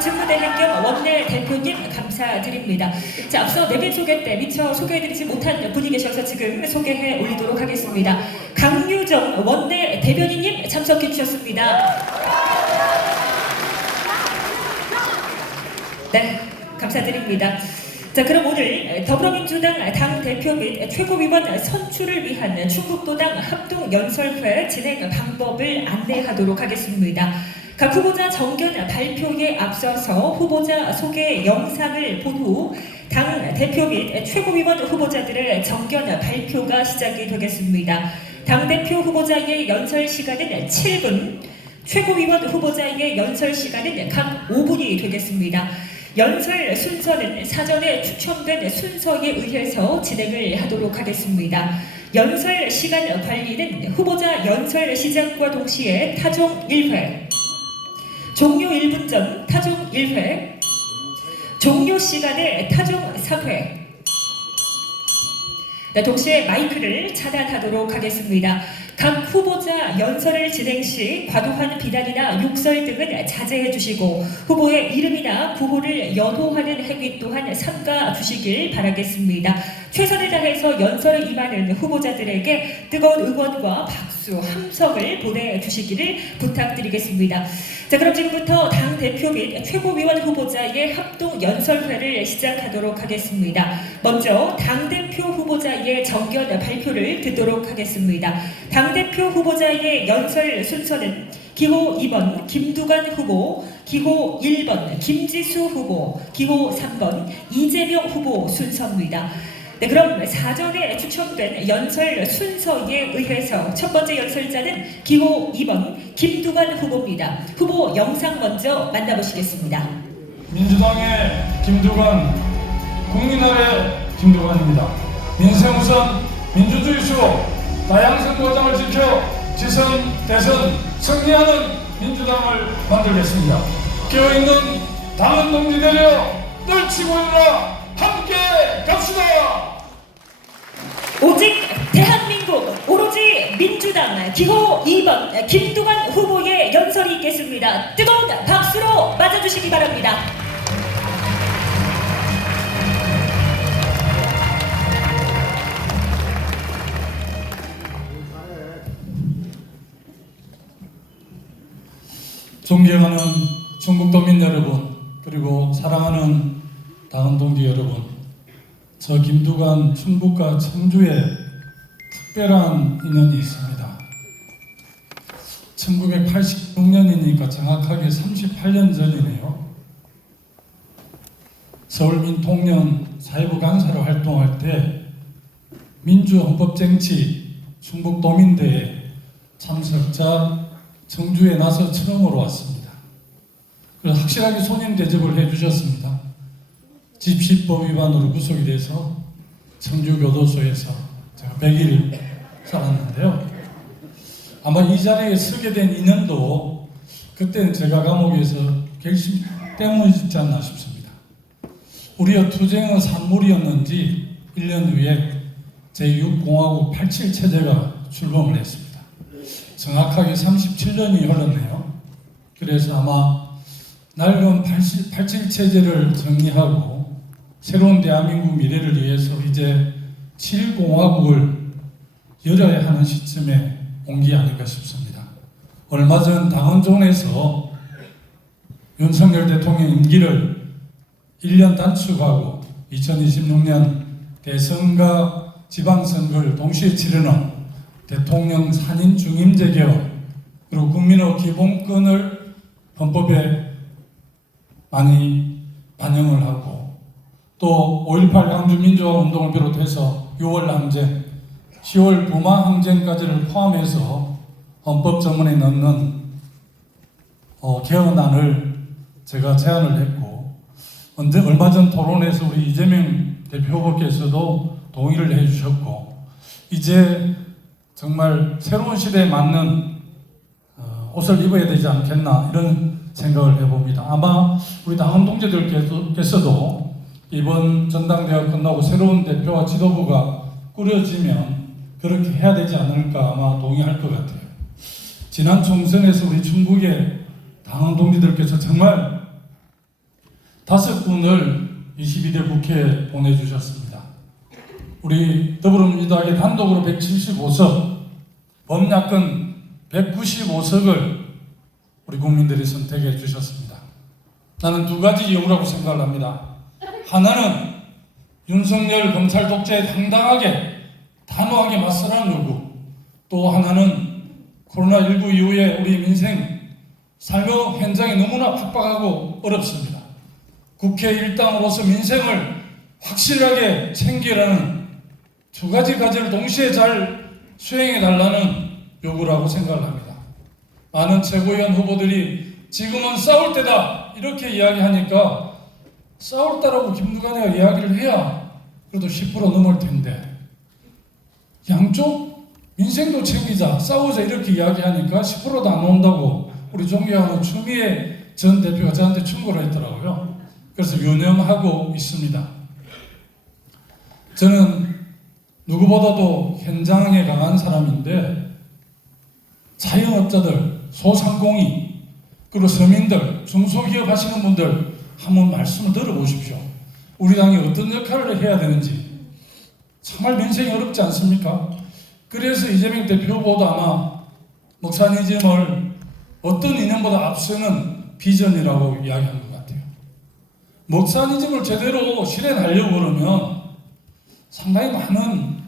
직무대행 겸 원내 대표님 감사드립니다. 자, 앞서 내빈 소개 때 미처 소개해드리지 못한 분이 계셔서 지금 소개해 올리도록 하겠습니다. 강유정 원내 대변인님 참석해 주셨습니다. 네, 감사드립니다. 자, 그럼 오늘 더불어민주당 당대표 및 최고위원 선출을 위한 충북도당 합동연설회 진행 방법을 안내하도록 하겠습니다. 각 후보자 정견 발표에 앞서서 후보자 소개 영상을 본 후 당대표 및 최고위원 후보자들의 정견 발표가 시작이 되겠습니다. 당대표 후보자의 연설 시간은 7분, 최고위원 후보자의 연설 시간은 각 5분이 되겠습니다. 연설 순서는 사전에 추첨된 순서에 의해서 진행을 하도록 하겠습니다. 연설 시간 관리는 후보자 연설 시작과 동시에 타종 1회, 종료 1분 전 타종 1회, 종료 시간에 타종 3회, 동시에 마이크를 차단하도록 하겠습니다. 각 후보자 연설을 진행 시 과도한 비난이나 욕설 등은 자제해 주시고 후보의 이름이나 구호를 연호하는 행위 또한 삼가 주시길 바라겠습니다. 최선을 다해서 연설에 임하는 후보자들에게 뜨거운 응원과 박수, 함성을 보내주시기를 부탁드리겠습니다. 자, 그럼 지금부터 당대표 및 최고위원 후보자의 합동 연설회를 시작하도록 하겠습니다. 먼저 당대표 후보자의 정견 발표를 듣도록 하겠습니다. 당대표 후보자의 연설 순서는 기호 2번 김두관 후보, 기호 1번 김지수 후보, 기호 3번 이재명 후보 순서입니다. 네, 그럼 사전에 추첨된 연설 순서에 의해서 첫 번째 연설자는 기호 2번 김두관 후보입니다. 후보 영상 먼저 만나보시겠습니다. 민주당의 김두관, 국민의의 김두관입니다. 민생우선, 민주주의 수호, 다양성 보장을 지켜 지선, 대선 승리하는 민주당을 만들겠습니다. 깨어있는 당원 동지들여 떨치고 일어나 함께 갑시다. 오직 대한민국, 오로지 민주당 기호 2번 김두관 후보의 연설이 있겠습니다. 뜨거운 박수로 맞아주시기 바랍니다. 존경하는 충북도민 여러분, 그리고 사랑하는 당원 동지 여러분, 저 김두관 충북과 청주에 특별한 인연이 있습니다. 1986년이니까 정확하게 38년 전이네요. 서울민통련 사회부 간사로 활동할 때 민주헌법쟁취 충북도민대회 참석자 청주에 나서 처음으로 왔습니다. 그래서 확실하게 손님 대접을 해주셨습니다. 집시법 위반으로 구속이 돼서 청주교도소에서 제가 100일 살았는데요. 아마 이 자리에 서게 된 인연도 그때는 제가 감옥에서 결심 때문이지 않나 싶습니다. 우리의 투쟁의 산물이었는지 1년 후에 제6공화국 87체제가 출범을 했습니다. 정확하게 37년이 흘렀네요. 그래서 아마 낡은 87체제를 정리하고 새로운 대한민국 미래를 위해서 이제 7공화국을 열어야 하는 시점에 온 게 아닐까 싶습니다. 얼마 전 당원존에서 윤석열 대통령 임기를 1년 단축하고 2026년 대선과 지방선거를 동시에 치르는 대통령 산인 중임제 개헌, 그리고 국민의 기본권을 헌법에 많이 반영을 하고 또 5.18 광주민주화운동을 비롯해서 6월 항쟁, 10월 부마 항쟁까지를 포함해서 헌법 전문에 넣는 개헌안을 제가 제안을 했고, 얼마 전 토론에서 우리 이재명 대표 후보께서도 동의를 해주셨고, 이제 정말 새로운 시대에 맞는 옷을 입어야 되지 않겠나 이런 생각을 해봅니다. 아마 우리 당원 동지들께서도 이번 전당대회가 끝나고 새로운 대표와 지도부가 꾸려지면 그렇게 해야 되지 않을까 아마 동의할 것 같아요. 지난 총선에서 우리 충북의 당원 동지들께서 정말 5분을 22대 국회에 보내주셨습니다. 우리 더불어민주당이 단독으로 175석, 범야권 195석을 우리 국민들이 선택해 주셨습니다. 나는 두 가지 이유라고 생각을 합니다. 하나는 윤석열 검찰 독재에 당당하게 단호하게 맞서라는 요구, 또 하나는 코로나19 이후에 우리 민생 삶의 현장이 너무나 팍팍하고 어렵습니다. 국회 일당으로서 민생을 확실하게 챙기라는 두 가지 과제를 동시에 잘 수행해 달라는 요구라고 생각을 합니다. 많은 최고위원 후보들이 지금은 싸울 때다 이렇게 이야기하니까 싸울 때라고 김두관이가 이야기를 해야 그래도 10% 넘을 텐데, 양쪽 민생도 챙기자 싸우자 이렇게 이야기하니까 10%도 안 온다고 우리 존경하는 추미애 전 대표가 저한테 충고를 했더라고요. 그래서 유념하고 있습니다. 저는 누구보다도 현장에 강한 사람인데 자영업자들, 소상공인, 그리고 서민들, 중소기업 하시는 분들 한번 말씀을 들어보십시오. 우리 당이 어떤 역할을 해야 되는지. 정말 민생이 어렵지 않습니까? 그래서 이재명 대표 후보도 아마 목사니즘을 어떤 이념보다 앞서는 비전이라고 이야기하는 것 같아요. 목사니즘을 제대로 실현하려고 그러면 상당히 많은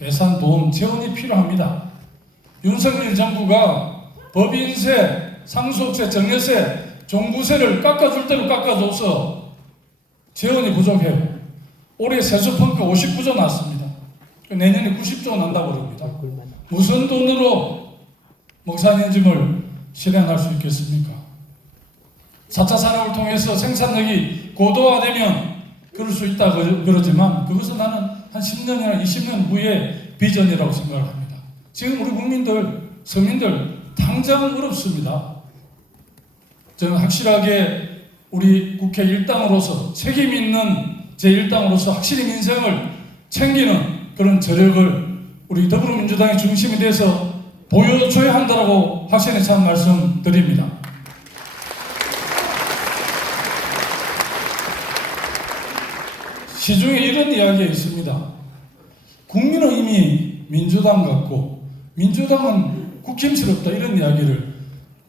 예산, 도움, 재원이 필요합니다. 윤석열 정부가 법인세, 상속세, 증여세, 종부세를 깎아줄 대로 깎아줘서 재원이 부족해요. 올해 세수펑크 59조 났습니다. 내년에 90조 난다고 그럽니다. 무슨 돈으로 목사니즘을 실현할 수 있겠습니까? 4차 산업을 통해서 생산력이 고도화되면 그럴 수 있다 그러지만 그것은 나는 한 10년이나 20년 후의 비전이라고 생각을 합니다. 지금 우리 국민들, 서민들 당장 어렵습니다. 저는 확실하게 우리 국회 일당으로서 책임 있는 제 일당으로서 확실히 민생을 챙기는 그런 저력을 우리 더불어민주당의 중심이 돼서 보여줘야 한다고 확신에 찬 말씀드립니다. 시중에 이런 이야기가 있습니다. 국민은 이미 민주당 같고 민주당은 국힘스럽다 이런 이야기를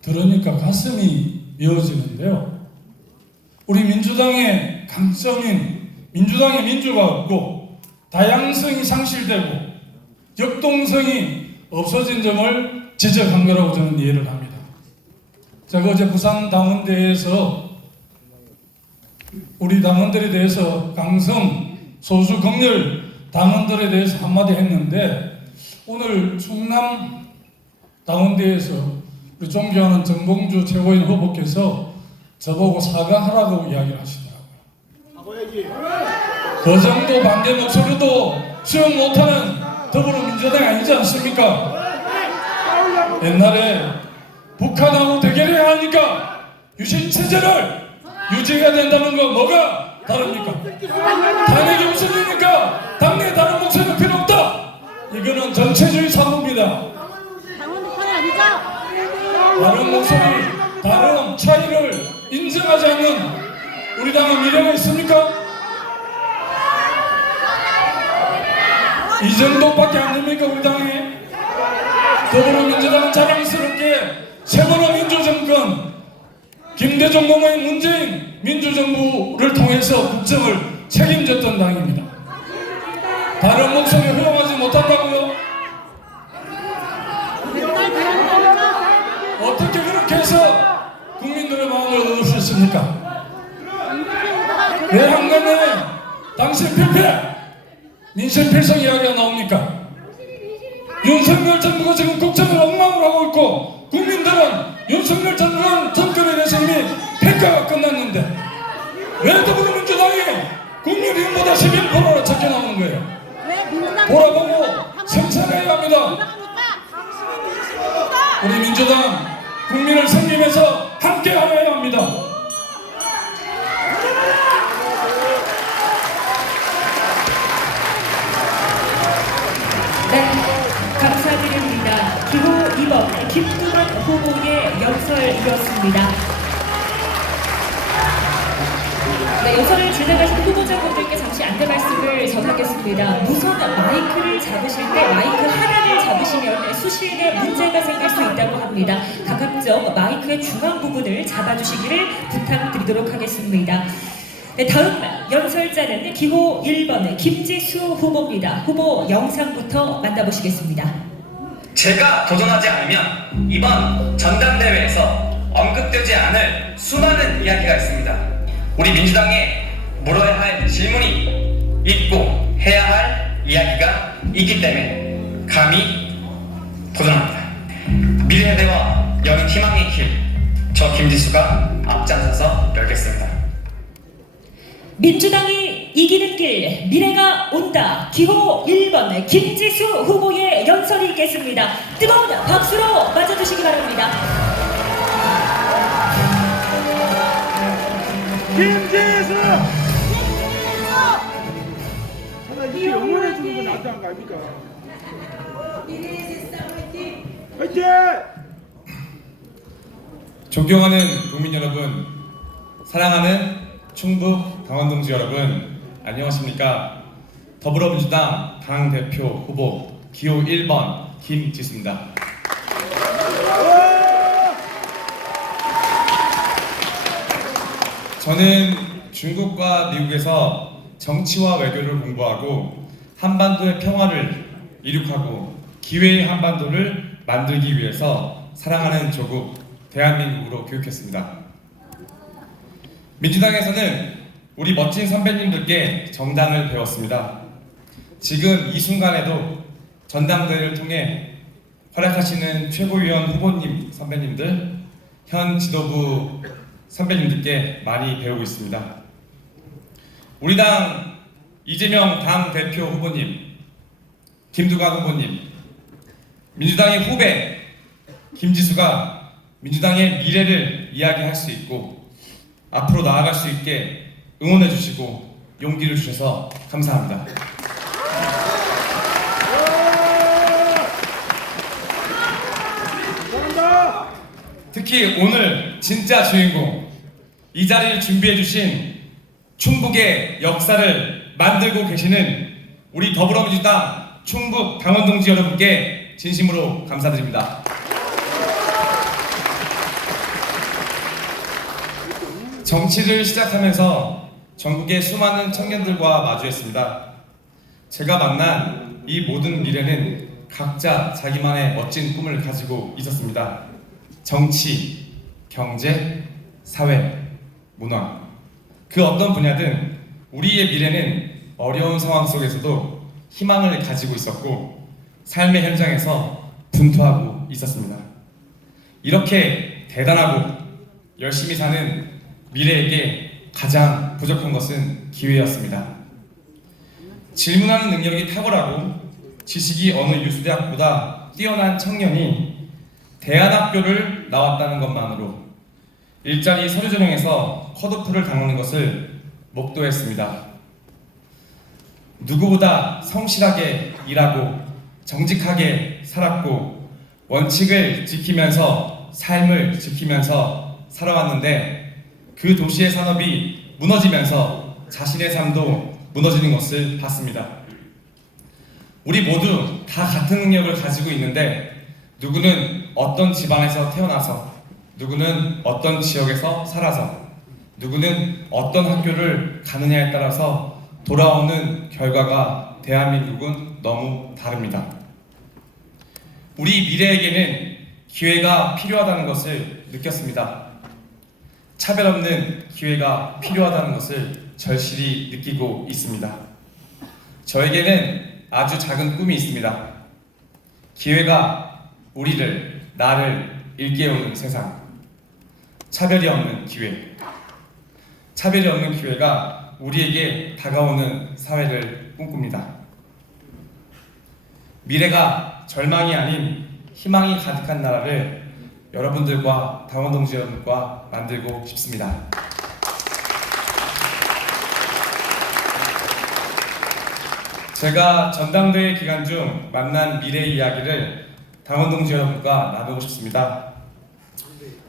들으니까 가슴이 미어지는데요. 우리 민주당의 강점인 민주당의 민주가 없고 다양성이 상실되고 역동성이 없어진 점을 지적한 거라고 저는 이해를 합니다. 제가 어제 부산 당원대회에서 우리 당원들에 대해서 강성, 소수, 극렬 당원들에 대해서 한마디 했는데 오늘 충남 당원대회에서 우리 존경하는 정봉주 최고위원 후보께서 저보고 사과하라고 이야기를 하시더라고요. 그 정도 반대 목소리도 수용 못하는 더불어민주당이 아니지 않습니까? 옛날에 북한하고 대결해야 하니까 유신체제를 유지해야 된다는 거 뭐가 다릅니까? 탄핵이 우선이니까 당내 다른 목소리는 필요 없다. 이거는 전체주의 사고입니다. 다른 목소리, 다른 차이를 인정하지 않는 우리 당의 미래가 있습니까? 이 정도밖에 안 됩니까 우리 당이? 더불어민주당은 자랑스럽게 세 번의 민주정권 김대중 노무현 문재인 민주정부를 통해서 국정을 책임졌던 당입니다. 다른 목소리 허용하지 못한다고요? 어떻게 그렇게 해서 국민들의 마음을 얻을 수 있습니까? 왜 한간에 당신 필패, 민생 필성 이야기가 나옵니까? 윤석열 정부가 지금 국정을 엉망으로 하고 있고 국민들은 윤석열 정권에 대해서 이미 평가가 끝났는데 왜 더불어민주당이 국민의힘보다 11%나 적게 나오는 거예요? 돌아보고 성찰해야 합니다. 우리 민주당 국민을 섬기면서 함께 하여야 합니다. 네, 감사드립니다. 기호 2번 김두관 후보의 연설이었습니다. 네, 연설을 진행하신 후보자분들께 잠시 안내 말씀을 전하겠습니다. 우선 마이크를 잡으실 때 마이크 하나를 잡으시면 수시에 문제가 생길 수 있다고 합니다. 가급적 마이크의 중앙 부분을 잡아주시기를 부탁드리도록 하겠습니다. 네, 다음 연설자는 기호 1번 김지수 후보입니다. 후보 영상부터 만나보시겠습니다. 제가 도전하지 않으면 이번 전당대회에서 언급되지 않을 수많은 이야기가 있습니다. 우리 민주당에 물어야 할 질문이 있고 해야 할 이야기가 있기 때문에 감히 도전합니다. 미래대와 여는 희망의 길, 저 김지수가 앞장서서 열겠습니다. 민주당이 이기는 길, 미래가 온다. 기호 1번 김지수 후보의 연설이 있겠습니다. 뜨거운 박수로 맞아주시기 바랍니다. 김지수! 하나 이렇게 응원해주는 건 나도 안 갑니까? 화이팅! 존경하는 국민 여러분, 사랑하는 충북 강원동지 여러분, 안녕하십니까? 더불어민주당 당대표 후보 기호 1번 김지수입니다. 저는 중국과 미국에서 정치와 외교를 공부하고 한반도의 평화를 이룩하고 기회의 한반도를 만들기 위해서 사랑하는 조국 대한민국으로 교육했습니다. 민주당에서는 우리 멋진 선배님들께 정당을 배웠습니다. 지금 이 순간에도 전당대회를 통해 활약하시는 최고위원 후보님 선배님들, 현 지도부 선배님들께 많이 배우고 있습니다. 우리 당 이재명 당대표 후보님, 김두관 후보님, 민주당의 후배 김지수가 민주당의 미래를 이야기할 수 있고 앞으로 나아갈 수 있게 응원해 주시고 용기를 주셔서 감사합니다. 특히 오늘 진짜 주인공, 이 자리를 준비해 주신 충북의 역사를 만들고 계시는 우리 더불어민주당 충북 당원동지 여러분께 진심으로 감사드립니다. 정치를 시작하면서 전국의 수많은 청년들과 마주했습니다. 제가 만난 이 모든 미래는 각자 자기만의 멋진 꿈을 가지고 있었습니다. 정치, 경제, 사회, 문화, 그 어떤 분야든 우리의 미래는 어려운 상황 속에서도 희망을 가지고 있었고 삶의 현장에서 분투하고 있었습니다. 이렇게 대단하고 열심히 사는 미래에게 가장 부족한 것은 기회였습니다. 질문하는 능력이 탁월하고 지식이 어느 유수대학보다 뛰어난 청년이 대안학교를 나왔다는 것만으로 일자리 서류 전형에서 컷오프를 당하는 것을 목도했습니다. 누구보다 성실하게 일하고 정직하게 살았고 원칙을 지키면서 삶을 지키면서 살아왔는데 그 도시의 산업이 무너지면서 자신의 삶도 무너지는 것을 봤습니다. 우리 모두 다 같은 능력을 가지고 있는데 누구는 어떤 집안에서 태어나서, 누구는 어떤 지역에서 살아서, 누구는 어떤 학교를 가느냐에 따라서 돌아오는 결과가 대한민국은 너무 다릅니다. 우리 미래에게는 기회가 필요하다는 것을 느꼈습니다. 차별 없는 기회가 필요하다는 것을 절실히 느끼고 있습니다. 저에게는 아주 작은 꿈이 있습니다. 기회가 우리를, 나를 일깨우는 세상. 차별이 없는 기회. 차별이 없는 기회가 우리에게 다가오는 사회를 꿈꿉니다. 미래가 절망이 아닌 희망이 가득한 나라를 여러분들과 당원동지 여러분과 만들고 싶습니다. 제가 전당대회 기간 중 만난 미래 이야기를 당원동지 여러분과 나누고 싶습니다.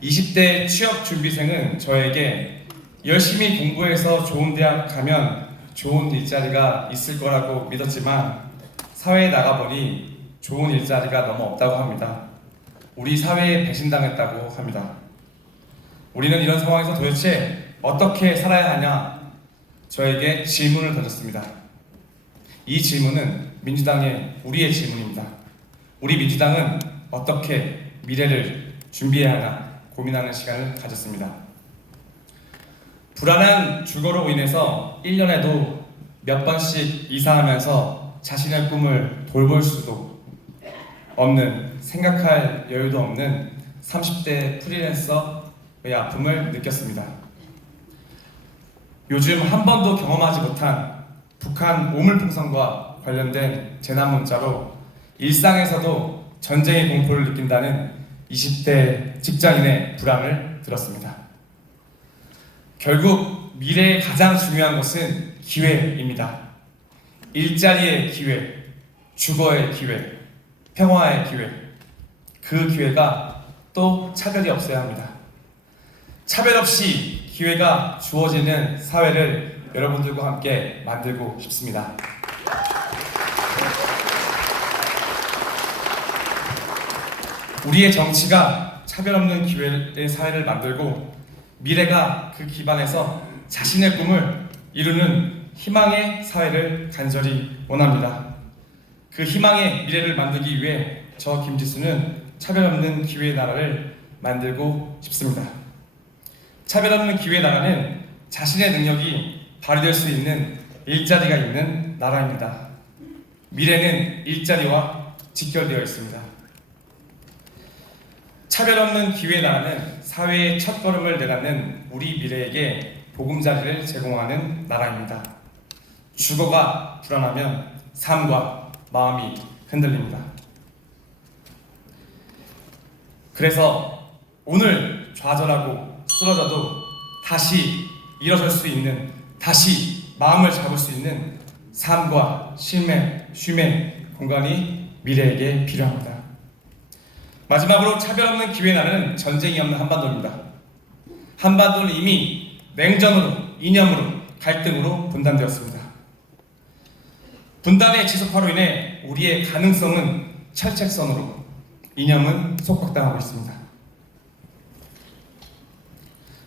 20대 취업준비생은 저에게 열심히 공부해서 좋은 대학 가면 좋은 일자리가 있을 거라고 믿었지만 사회에 나가보니 좋은 일자리가 너무 없다고 합니다. 우리 사회에 배신당했다고 합니다. 우리는 이런 상황에서 도대체 어떻게 살아야 하냐 저에게 질문을 던졌습니다. 이 질문은 우리의 질문입니다. 우리 민주당은 어떻게 미래를 준비해야 하나 고민하는 시간을 가졌습니다. 불안한 주거로 인해서 1년에도 몇 번씩 이사하면서 자신의 꿈을 돌볼 수도 없는, 생각할 여유도 없는 30대 프리랜서의 아픔을 느꼈습니다. 요즘 한 번도 경험하지 못한 북한 오물풍선과 관련된 재난 문자로 일상에서도 전쟁의 공포를 느낀다는 20대 직장인의 불안을 들었습니다. 결국 미래의 가장 중요한 것은 기회입니다. 일자리의 기회, 주거의 기회, 평화의 기회. 그 기회가 또 차별이 없어야 합니다. 차별 없이 기회가 주어지는 사회를 여러분들과 함께 만들고 싶습니다. 우리의 정치가 차별 없는 기회의 사회를 만들고 미래가 그 기반에서 자신의 꿈을 이루는 희망의 사회를 간절히 원합니다. 그 희망의 미래를 만들기 위해 저 김지수는 차별 없는 기회의 나라를 만들고 싶습니다. 차별 없는 기회의 나라는 자신의 능력이 발휘될 수 있는 일자리가 있는 나라입니다. 미래는 일자리와 직결되어 있습니다. 차별 없는 기회의 나라는 사회의 첫걸음을 내닫는 우리 미래에게 보금자리를 제공하는 나라입니다. 주거가 불안하면 삶과 마음이 흔들립니다. 그래서 오늘 좌절하고 쓰러져도 다시 일어설 수 있는, 다시 마음을 잡을 수 있는 삶과 쉼의 공간이 미래에게 필요합니다. 마지막으로 차별 없는 기회의 나라는 전쟁이 없는 한반도입니다. 한반도는 이미 냉전으로, 이념으로, 갈등으로 분단되었습니다. 분단의 지속화로 인해 우리의 가능성은 철책선으로, 이념은 속박당하고 있습니다.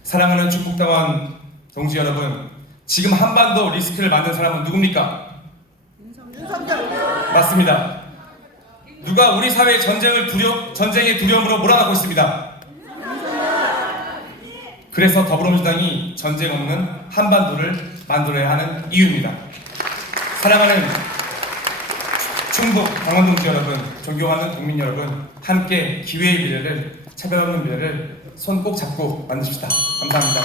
사랑하는 충북당원 동지 여러분, 지금 한반도 리스크를 만든 사람은 누굽니까? 맞습니다. 누가 우리 사회의 전쟁의 두려움으로 몰아가고 있습니다. 그래서 더불어민주당이 전쟁 없는 한반도를 만들어야 하는 이유입니다. 사랑하는 충북 당원 동지 여러분, 존경하는 국민 여러분, 함께 기회의 미래를, 차별 없는 미래를 손 꼭 잡고 만듭시다. 감사합니다.